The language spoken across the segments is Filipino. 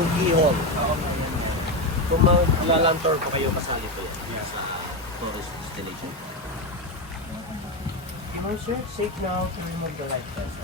yung keyhole. Kung maglalantor po kayo, kasali po yan sa tourist installation. Sir, safe now to remove the light fence.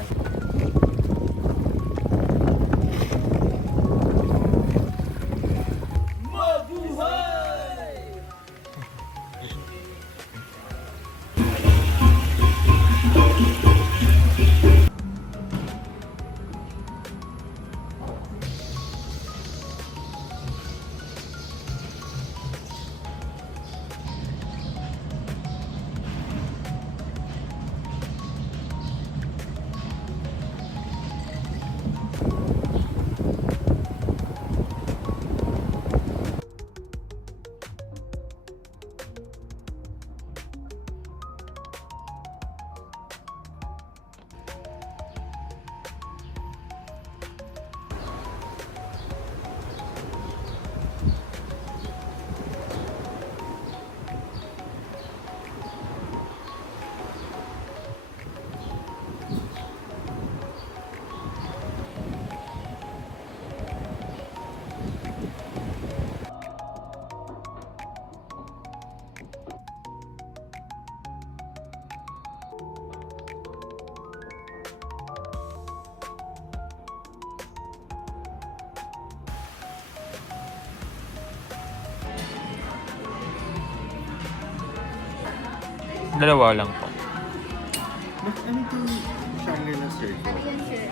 Dalawa lang po. Ano itong Shangri-La Circle? Ano yan, sir?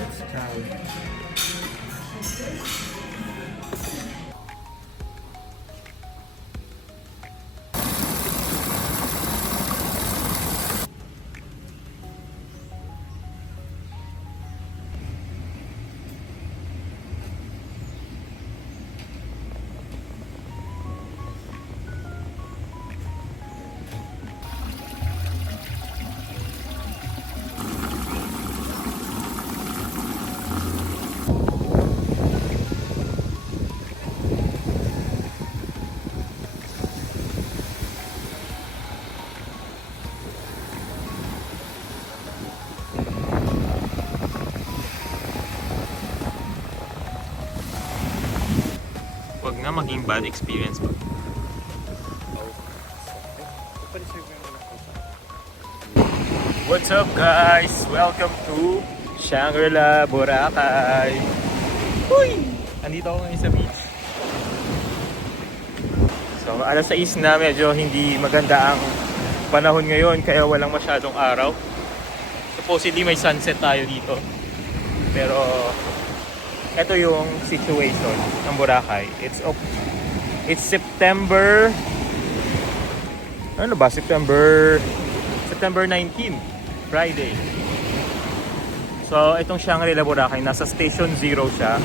Let's try. Huwag nga maging bad experience po. What's up guys? Welcome to Shangri-La, Boracay. Uy! Andito ako ngayon sa beach. So alas 6 na, medyo hindi maganda ang panahon ngayon kaya walang masyadong araw. Supposedly may sunset tayo dito. Pero ito yung situation ng Boracay. It's September, ano ba? September 19, Friday. So itong Shangri-La Boracay, nasa Station 0 siya.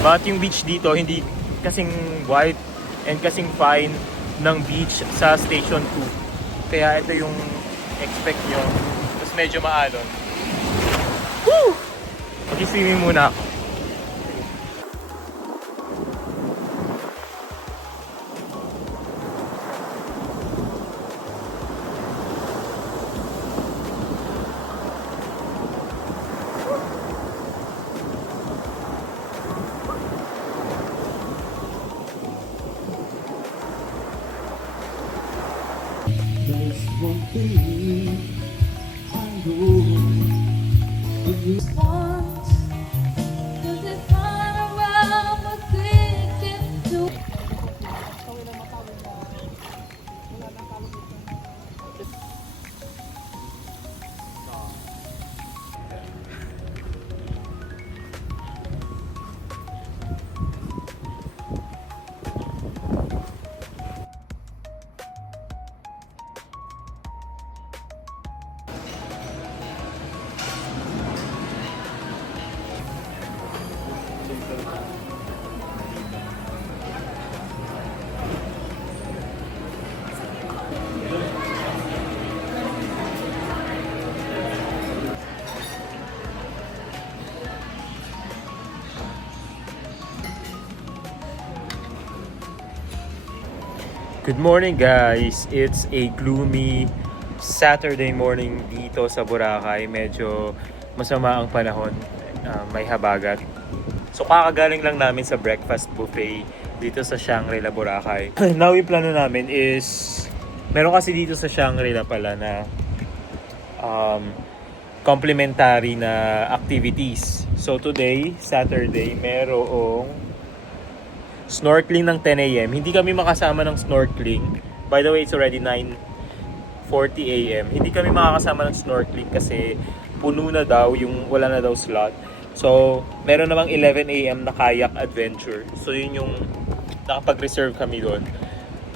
But yung beach dito hindi kasing wide and kasing fine ng beach sa Station 2. Kaya ito yung expect nyo. Tapos medyo maalon. Woo! Mag-swimming muna ako. There's one thing I know. If you want, does it run around but thinking to Good morning guys! It's a gloomy Saturday morning dito sa Boracay. Medyo masama ang panahon, may habagat. So kakagaling lang namin sa breakfast buffet dito sa Shangri-La Boracay. Now yung plano namin is, meron kasi dito sa Shangri-La pala na complimentary na activities. So today, Saturday, merong snorkeling ng 10 a.m. Hindi kami makasama ng snorkeling. By the way, it's already 9:40 a.m. Hindi kami makakasama ng snorkeling kasi puno na daw, yung wala na daw slot. So, meron namang 11 a.m. na kayak adventure. So, yun yung nakapag-reserve kami doon.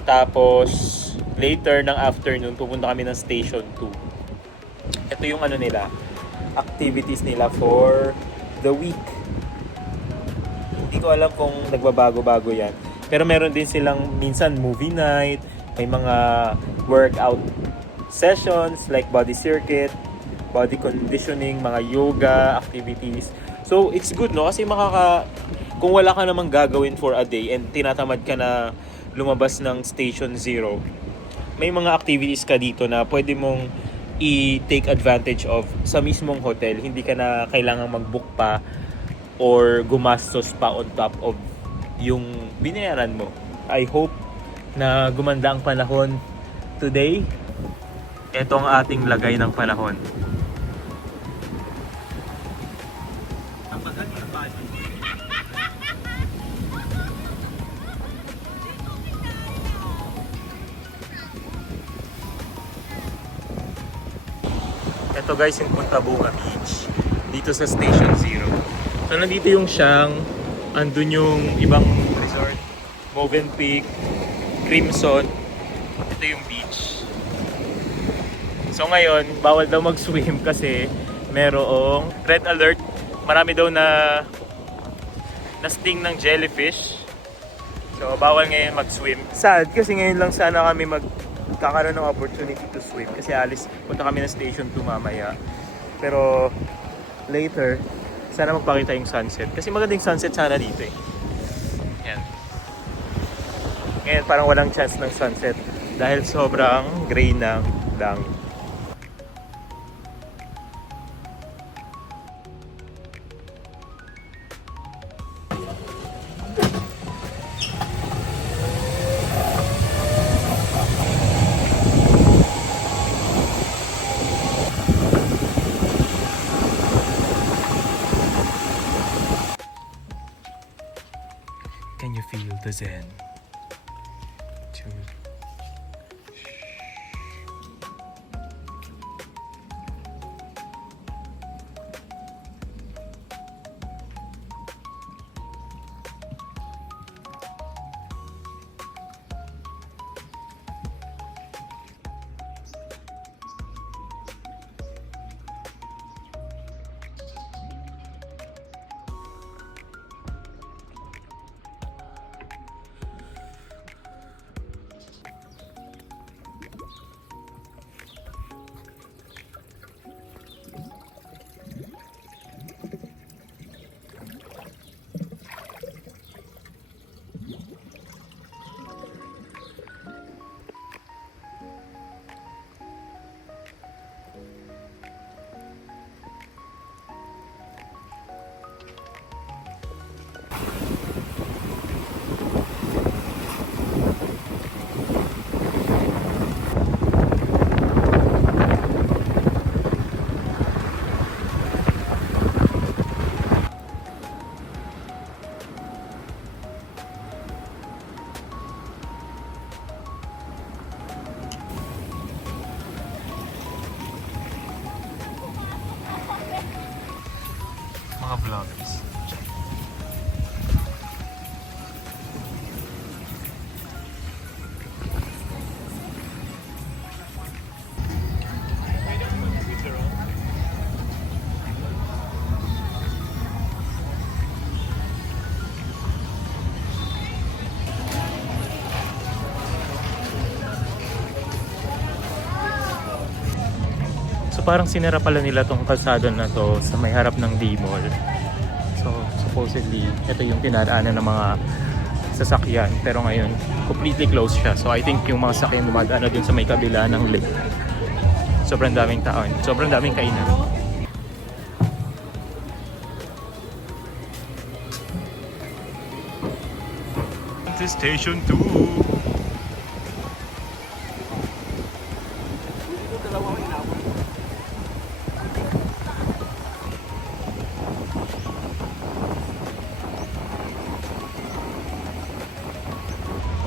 Tapos, later ng afternoon, pupunta kami ng Station 2. Ito yung ano nila, activities nila for the week. Hindi ko alam kung nagbabago-bago yan. Pero meron din silang minsan movie night, may mga workout sessions like body circuit, body conditioning, mga yoga activities. So it's good, no? Kasi kung wala ka namang gagawin for a day and tinatamad ka na lumabas ng Station 0, may mga activities ka dito na pwede mong i-take advantage of sa mismong hotel. Hindi ka na kailangang mag-book pa or gumastos pa on top of yung binayaran mo. I hope na gumanda ang panahon today. Ito ang ating lagay ng panahon. Ito guys yung Punta Bunga Beach dito sa Station 0. So nandito yung Siang, andun yung ibang resort, Movenpick, Crimson. Ito yung beach. So ngayon, bawal daw mag-swim kasi merong red alert. Marami daw na sting ng jellyfish. So bawal ngayon mag-swim. Sad kasi ngayon lang sana kami magkakaroon ng opportunity to swim kasi punta kami ng Station 2 mamaya. Pero later, sana magpakita yung sunset. Kasi magandang sunset sana dito eh. Yan. Ngayon parang walang chance ng sunset dahil sobrang gray ng langit. Can you feel the zen? Mga vloggers. parang sinara pala nila tong kalsada na to sa may harap ng D-Mall. So supposedly ito yung tinadaanan ng mga sasakyan. Pero ngayon, completely closed siya. So I think yung mga sasakyan dumadaan na dun sa may kabila ng lake. Sobrang daming tao. Sobrang daming kainan. To Station 2.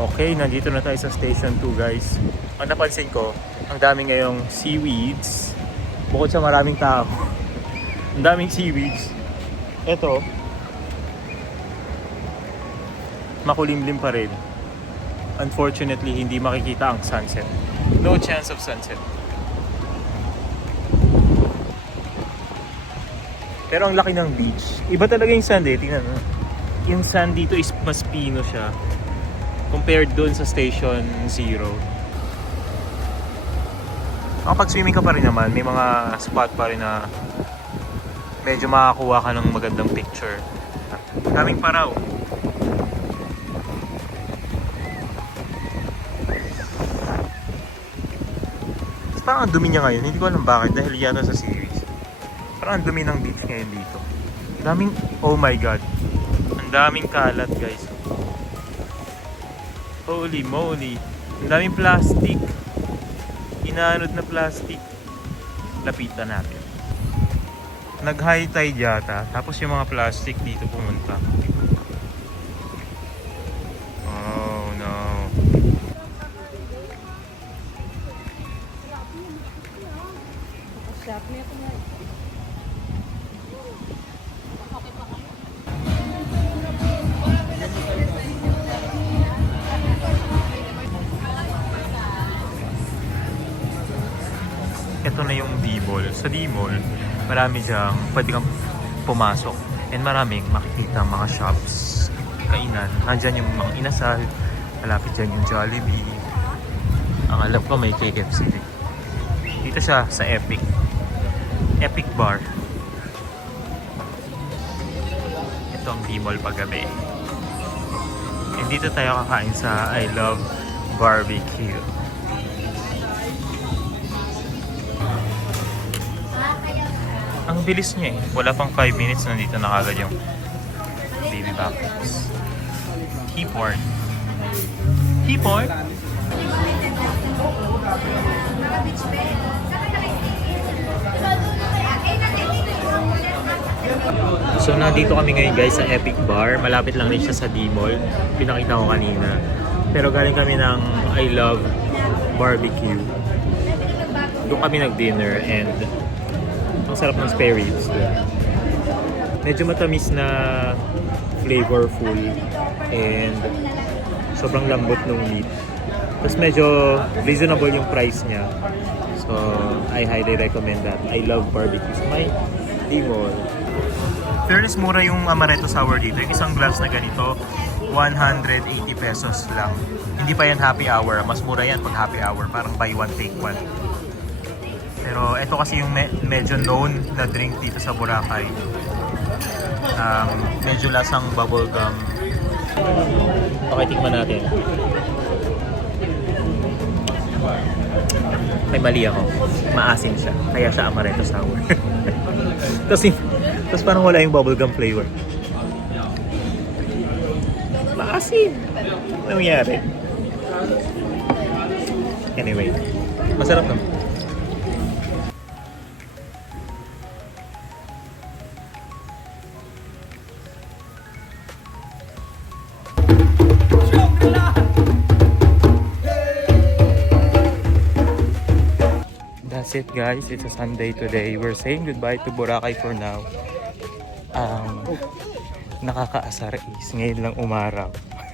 Okay, nandito na tayo sa Station 2 guys. Ang napansin ko, ang daming ngayong seaweeds. Bukod sa maraming tao. Ang daming seaweeds. Ito, makulimlim pa rin. Unfortunately, hindi makikita ang sunset. No chance of sunset. Pero ang laki ng beach. Iba talaga yung sand eh. Tingnan mo. Yung sand dito is mas pino siya compared doon sa Station 0. Makapag-swimming ka pa rin naman, may mga spot pa rin na medyo makakuha ka ng magandang picture. Daming paraw. Parang ang dumi niya ngayon, hindi ko alam bakit, dahil yata sa series. Parang ang dumi ng beach ngayon dito. Daming, oh my god, ang daming kalat guys. Holy moly, ang daming plastic. Inaanod na plastic. Lapitan natin. Nag-high tide yata, tapos yung mga plastic dito pumunta. Oh no. Ito na yung D-Mall. Sa D-Mall, marami diyang pwede kang pumasok. And maraming makikita mga shops, kainan. Nandyan yung mga inasal. Malapit dyan yung Jollibee. Ang alam ko may KFC. Dito siya sa Epic. Epic Bar. Ito ang D-Mall paggabi. And dito tayo kakain sa I Love Barbecue. Ang bilis niya eh. Wala pang 5 minutes, nandito na kagad yung baby back ribs. T-porn. T-porn? So nandito kami ngayon guys sa Epic Bar. Malapit lang rin siya sa D-Mall. Pinakita ko kanina. Pero galing kami ng I Love Barbecue. Doon kami nag-dinner and ang sarap ng spare ribs. Medyo matamis na flavorful and sobrang lambot ng meat. Tapos medyo reasonable yung price niya. So I highly recommend that. I Love Barbecue. So may D-Mall. Fairness, mura yung amaretto sour dito. Yung isang glass na ganito, 180 pesos lang. Hindi pa yan happy hour. Mas mura yan pag happy hour. Parang buy one, take one. Pero ito kasi yung medyo known na drink dito sa Boracay. Medyo lasang bubblegum. Okay, tikman natin. May mali ako. Maasim siya. Kaya siya amaretto sour. Tapos parang wala yung bubblegum flavor. Maasim! Ano nangyari? Anyway, masarap naman. That's it guys, it's a Sunday today. We're saying goodbye to Boracay for now. Nakakaasar is ngayon lang umaraw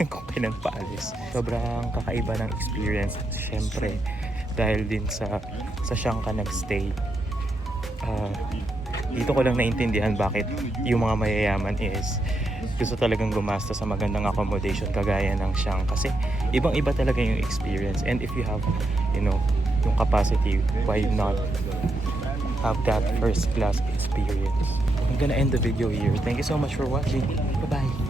kung kailan paalis. Sobrang kakaiba ng experience. Siyempre, dahil din sa siyang ka nagstay. Dito ko lang naintindihan bakit yung mga mayayaman is gusto talagang gumasta sa magandang accommodation kagaya ng siyang. Kasi ibang-iba talaga yung experience. And if you have, yung capacity, why not have that first class experience? I'm gonna end the video here. Thank you so much for watching. Bye-bye.